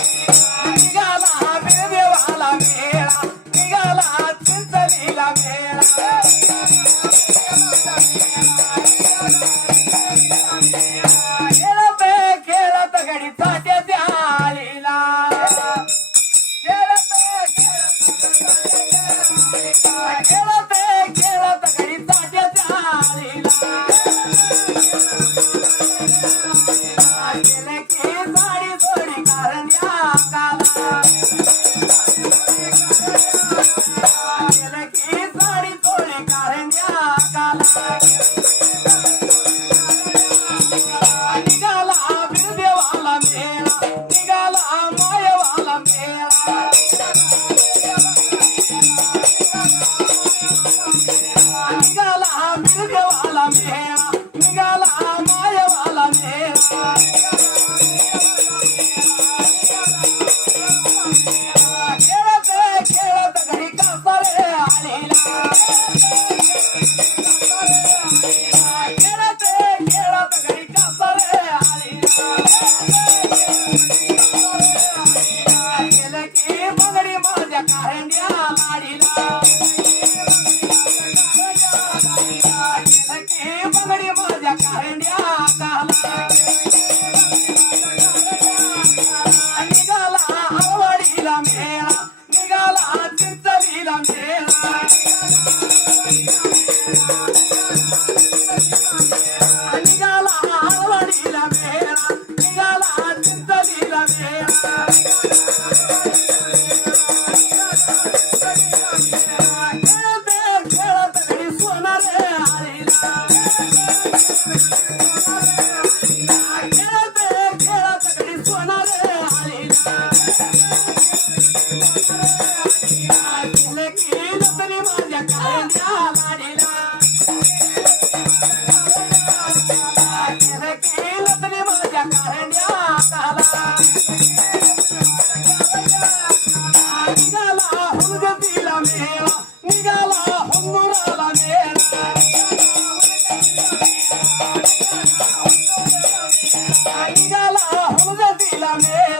निघाला देवाला मेळा निघाला चिंचणीला मेळा खेळत खेळत घडी ताट्याच्या आळीला खेळत खेळत घडी ताट्याच्या आळीला गेले की साडी जोडी कारण्या काला गेले की साडी जोडी कारण्या काला निघाला बिरदेवाला मेळा निघाला मायवाला मेळा निघाला बिरदेवाला मेळा निघाला मायवाला मेळा खेळत खेळत घरी कासारे आलेला खेळत खेळत घरी कासारे आलेला गेलं की बगडी माझ्या कारंड्या लाडीला गेलं की बगडी माझ्या कारंड्या काला निघाला हरवाडीला मेळा निघाला चिंचणीला मेळा निघाला हरवाडीला मेळा निघाला चिंचणीला मेळा खेळत खेळत घडी सोनारे आळीला खेळत खेळत घडी सोनारे आळीला गेले की नसली माझ्या कारंड्या लाडीला गेले की नसली माझ्या कारंड्या काला निघाला हुलगतीला मेळा निघाला हुंगुराला मेळा निघाला हुलगतीला मेळा